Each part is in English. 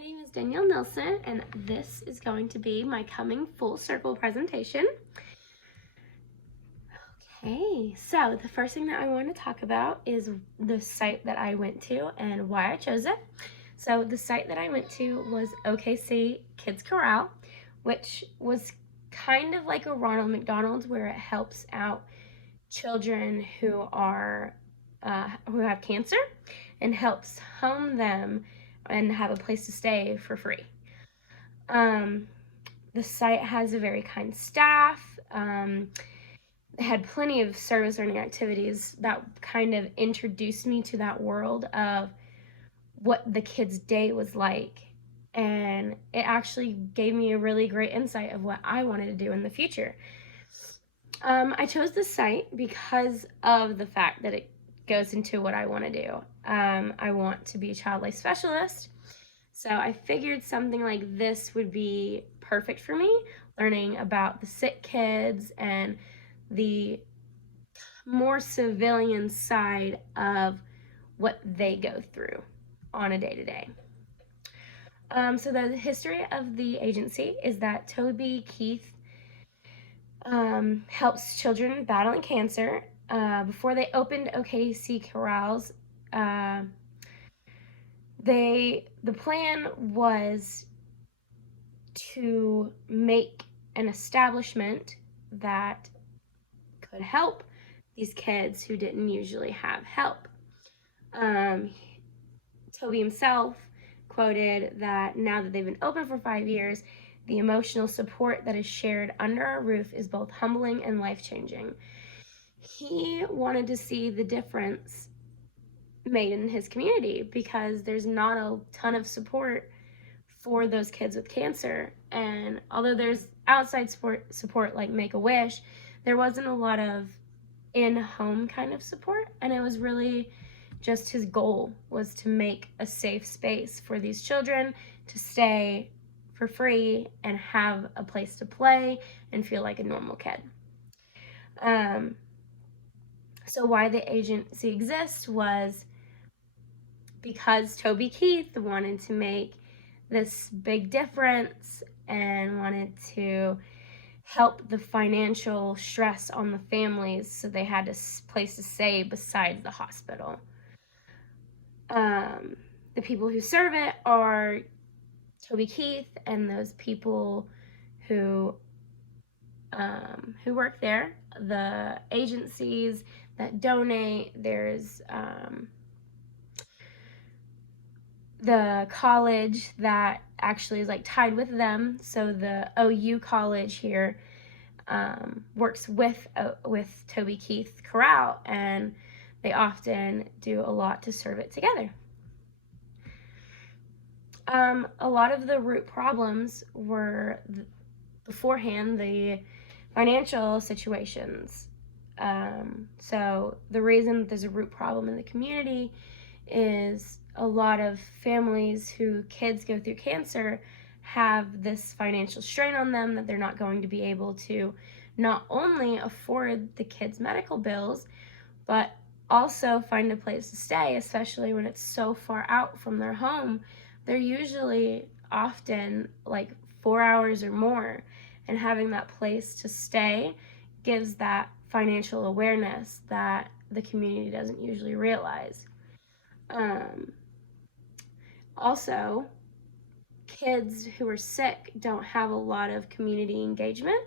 my name is Danielle Nilsson, and this is going to be my coming full circle presentation. Okay, so the first thing that I want to talk about is the site that I went to and why I chose it. So the site that I went to was OKC Kids Corral, which was kind of like a Ronald McDonald's where it helps out children who have cancer and helps home them and have a place to stay for free. The site has a very kind staff. It had plenty of service learning activities that kind of introduced me to that world of what the kids' day was like. And it actually gave me a really great insight of what I wanted to do in the future. I chose this site because of the fact that it goes into what I want to do. I want to be a child life specialist, so I figured something like this would be perfect for me, learning about the sick kids and the more civilian side of what they go through on a day-to-day. So the history of the agency is that Toby Keith helps children battling cancer. Before they opened OKC Corrals, the plan was to make an establishment that could help these kids who didn't usually have help. Toby himself quoted that now that they've been open for 5 years, the emotional support that is shared under our roof is both humbling and life-changing. He wanted to see the difference made in his community because there's not a ton of support for those kids with cancer. And although there's outside support like Make-A-Wish, there wasn't a lot of in-home kind of support. And it was really just his goal was to make a safe space for these children to stay for free and have a place to play and feel like a normal kid. So why the agency exists was because Toby Keith wanted to make this big difference and wanted to help the financial stress on the families so they had a place to stay besides the hospital. The people who serve it are Toby Keith and those people who work there, the agencies that donate. There's the college that actually is like tied with them. So the OU college here works with Toby Keith Corral, and they often do a lot to serve it together. A lot of the root problems were beforehand the financial situations. So the reason there's a root problem in the community is a lot of families who kids go through cancer have this financial strain on them that they're not going to be able to not only afford the kids' medical bills, but also find a place to stay, especially when it's so far out from their home. They're usually often like 4 hours or more, and having that place to stay gives that financial awareness that the community doesn't usually realize. Also, kids who are sick don't have a lot of community engagement.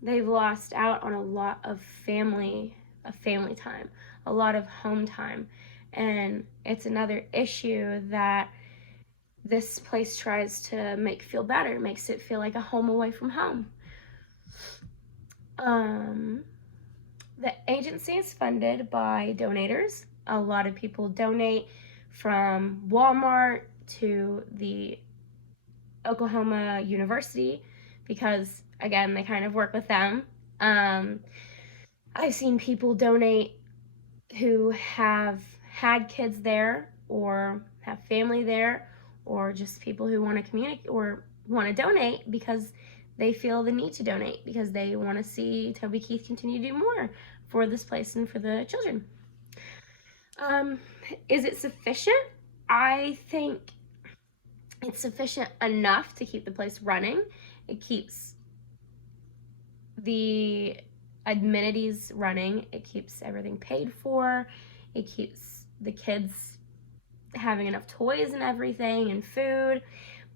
They've lost out on a lot of family time, a lot of home time, and it's another issue that this place tries to make feel better, makes it feel like a home away from home. The agency is funded by donators. A lot of people donate, from Walmart to the Oklahoma University, because again, they kind of work with them. I've seen people donate who have had kids there or have family there, or just people who want to communicate or want to donate because they feel the need to donate because they want to see Toby Keith continue to do more for this place and for the children. Is it sufficient? I think It's sufficient enough to keep the place running. It keeps the amenities running. It keeps everything paid for. It keeps the kids having enough toys and everything and food.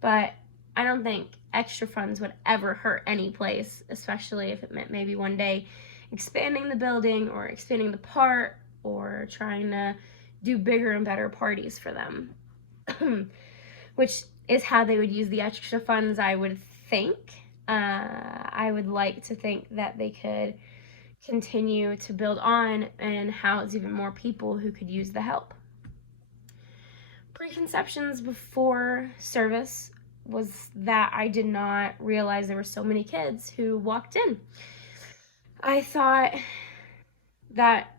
But I don't think extra funds would ever hurt any place, especially if it meant maybe one day expanding the building or expanding the park or trying to do bigger and better parties for them. Which is how they would use the extra funds, I would think. I would like to think that they could continue to build on and house even more people who could use the help. Preconceptions before service was that I did not realize there were so many kids who walked in. I thought that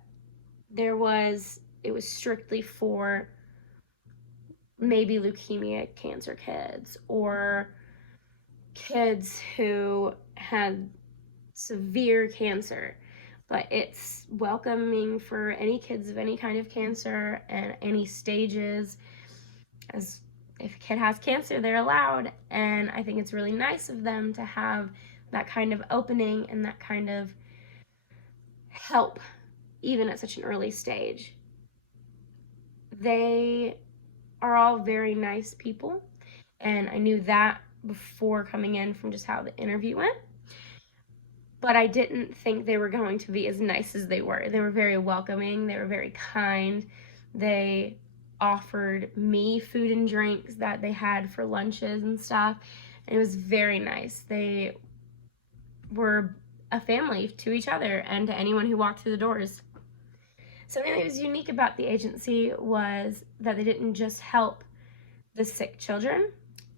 it was strictly for maybe leukemia cancer kids or kids who had severe cancer, but it's welcoming for any kids of any kind of cancer and any stages. As if a kid has cancer, they're allowed, and I think it's really nice of them to have that kind of opening and that kind of help even at such an early stage. They are all very nice people, and I knew that before coming in from just how the interview went. But I didn't think they were going to be as nice as they were. They were very welcoming. They were very kind. They offered me food and drinks that they had for lunches and stuff. And it was very nice. They were a family to each other and to anyone who walked through the doors. Something that was unique about the agency was that they didn't just help the sick children.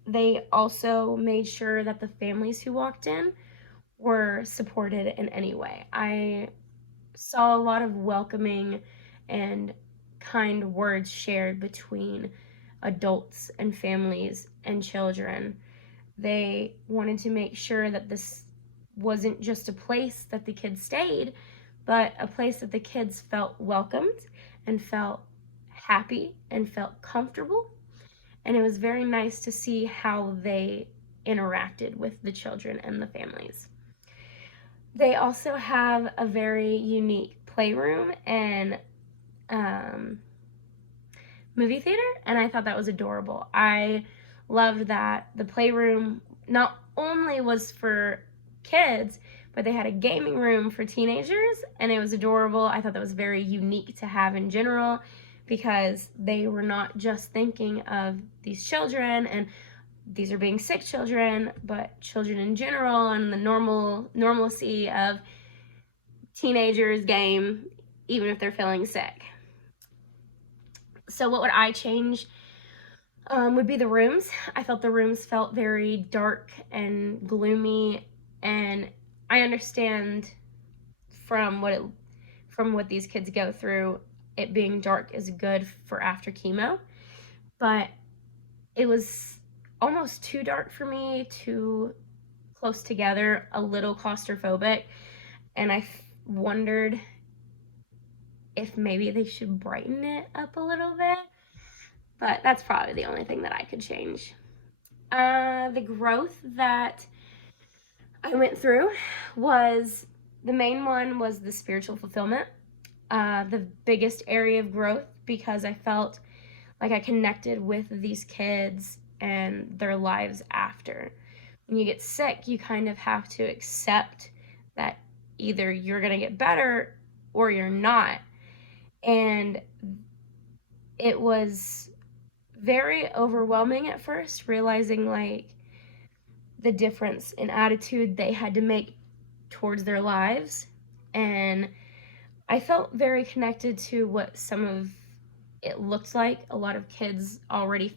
They also made sure that the families who walked in were supported in any way. I saw a lot of welcoming and kind words shared between adults and families and children. They wanted to make sure that this wasn't just a place that the kids stayed, but a place that the kids felt welcomed and felt happy and felt comfortable. And it was very nice to see how they interacted with the children and the families. They also have a very unique playroom and movie theater, and I thought that was adorable. I loved that the playroom not only was for kids, but they had a gaming room for teenagers, and it was adorable. I thought that was very unique to have in general because they were not just thinking of these children and these are being sick children, but children in general and the normalcy of teenagers game, even if they're feeling sick. So what would I change would be the rooms. I felt the rooms felt very dark and gloomy, and I understand from what these kids go through, it being dark is good for after chemo, but it was almost too dark for me, too close together, a little claustrophobic, and I wondered if maybe they should brighten it up a little bit, but that's probably the only thing that I could change. The growth that I went through was, the main one was the spiritual fulfillment, the biggest area of growth, because I felt like I connected with these kids and their lives after. When you get sick, you kind of have to accept that either you're going to get better or you're not. And it was very overwhelming at first, realizing like the difference in attitude they had to make towards their lives. And I felt very connected to what some of it looked like. A lot of kids already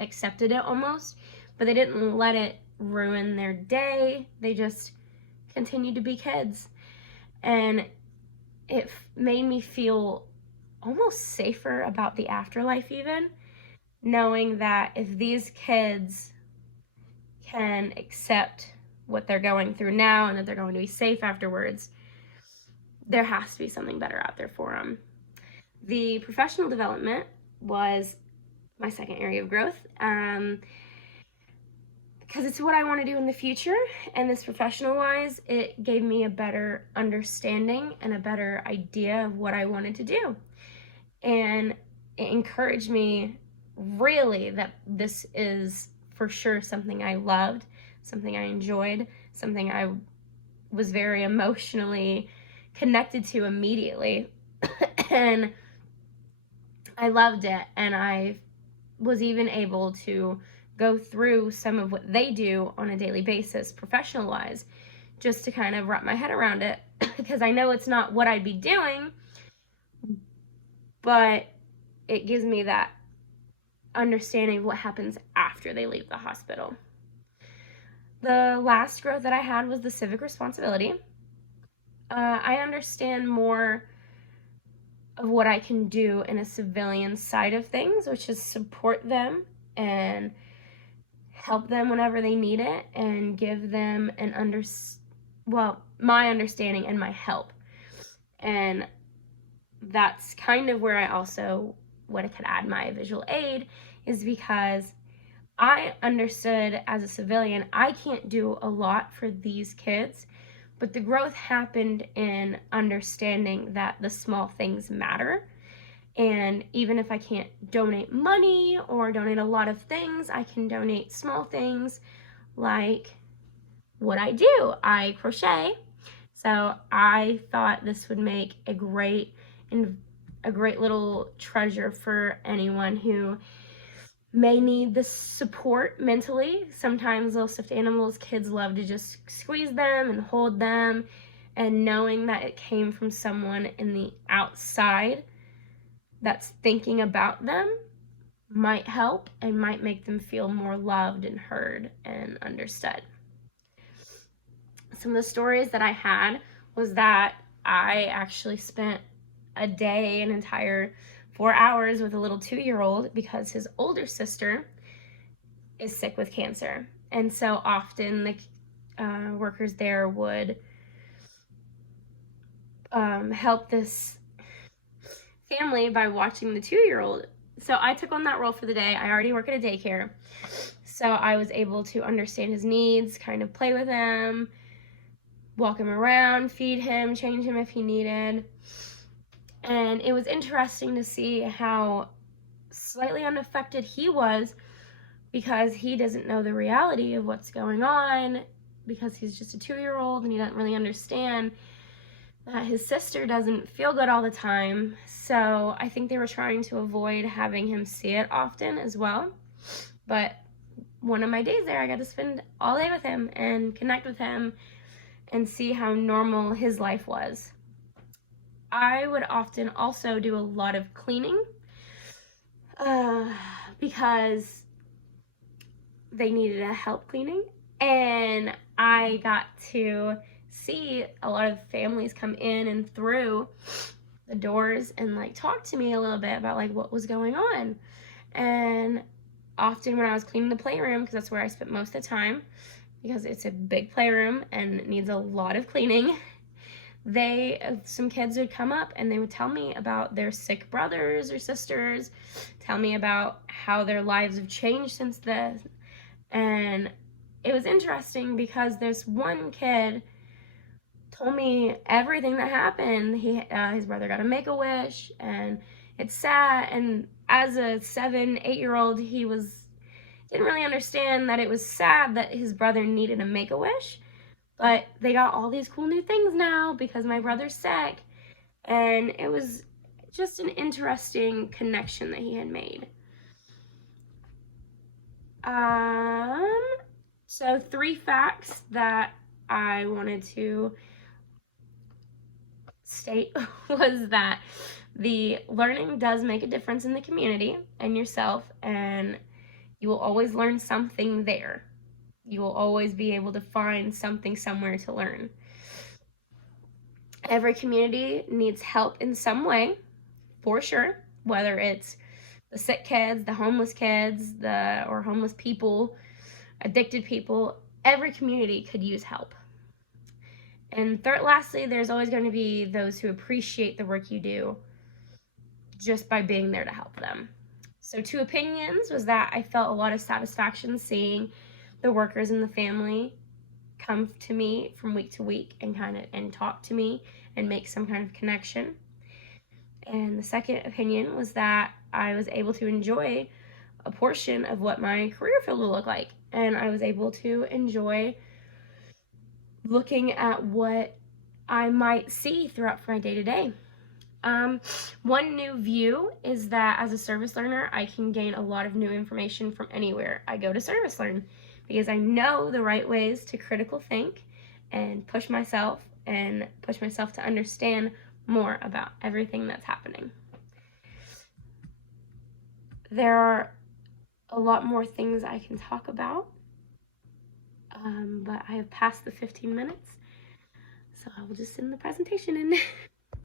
accepted it almost, but they didn't let it ruin their day. They just continued to be kids. And it made me feel almost safer about the afterlife, even knowing that if these kids can accept what they're going through now and that they're going to be safe afterwards, there has to be something better out there for them. The professional development was my second area of growth. because it's what I want to do in the future. And this professional wise, it gave me a better understanding and a better idea of what I wanted to do. And it encouraged me really that this is for sure something I loved, something I enjoyed, something I was very emotionally connected to immediately. And I loved it. And I was even able to go through some of what they do on a daily basis, professional wise, just to kind of wrap my head around it, because I know it's not what I'd be doing, but it gives me that understanding of what happens after they leave the hospital. The last growth that I had was the civic responsibility. I understand more of what I can do in a civilian side of things, which is support them and help them whenever they need it and give them my understanding and my help. And that's kind of where I also, what I could add my visual aid, is because I understood as a civilian, I can't do a lot for these kids, but the growth happened in understanding that the small things matter. And even if I can't donate money or donate a lot of things, I can donate small things like what I do. I crochet. So I thought this would make a great little treasure for anyone who may need the support mentally. Sometimes little stuffed animals, kids love to just squeeze them and hold them, and knowing that it came from someone in the outside that's thinking about them might help and might make them feel more loved and heard and understood. Some of the stories that I had was that I actually spent a day, an entire 4 hours with a little 2-year-old because his older sister is sick with cancer. And so often the workers there would help this family by watching the 2-year-old. So I took on that role for the day. I already work at a daycare, so I was able to understand his needs, kind of play with him, walk him around, feed him, change him if he needed. And it was interesting to see how slightly unaffected he was, because he doesn't know the reality of what's going on, because he's just a 2-year-old and he doesn't really understand that his sister doesn't feel good all the time. So I think they were trying to avoid having him see it often as well. But one of my days there, I got to spend all day with him and connect with him and see how normal his life was. I would often also do a lot of cleaning because they needed a help cleaning, and I got to see a lot of families come in and through the doors and like talk to me a little bit about like what was going on. And often when I was cleaning the playroom, because that's where I spent most of the time, because it's a big playroom and it needs a lot of cleaning, some kids would come up and they would tell me about their sick brothers or sisters, tell me about how their lives have changed since then. And it was interesting because this one kid told me everything that happened. His brother got a Make-A-Wish, and it's sad. And as a 7-8-year-old, he didn't really understand that it was sad that his brother needed a Make-A-Wish. But they got all these cool new things now because my brother's sick. And it was just an interesting connection that he had made. So 3 facts that I wanted to state was that the learning does make a difference in the community and yourself, and you will always learn something there. You will always be able to find something somewhere to learn. Every community needs help in some way, for sure, whether it's the sick kids, the homeless kids, or homeless people, addicted people. Every community could use help. And lastly, there's always going to be those who appreciate the work you do just by being there to help them. So 2 opinions was that I felt a lot of satisfaction seeing the workers in the family come to me from week to week and talk to me and make some kind of connection. And the second opinion was that I was able to enjoy a portion of what my career field will look like. And I was able to enjoy looking at what I might see throughout my day to day. One new view is that as a service learner, I can gain a lot of new information from anywhere I go to service learn, because I know the right ways to critical think and push myself to understand more about everything that's happening. There are a lot more things I can talk about, but I have passed the 15 minutes, so I will just send the presentation in.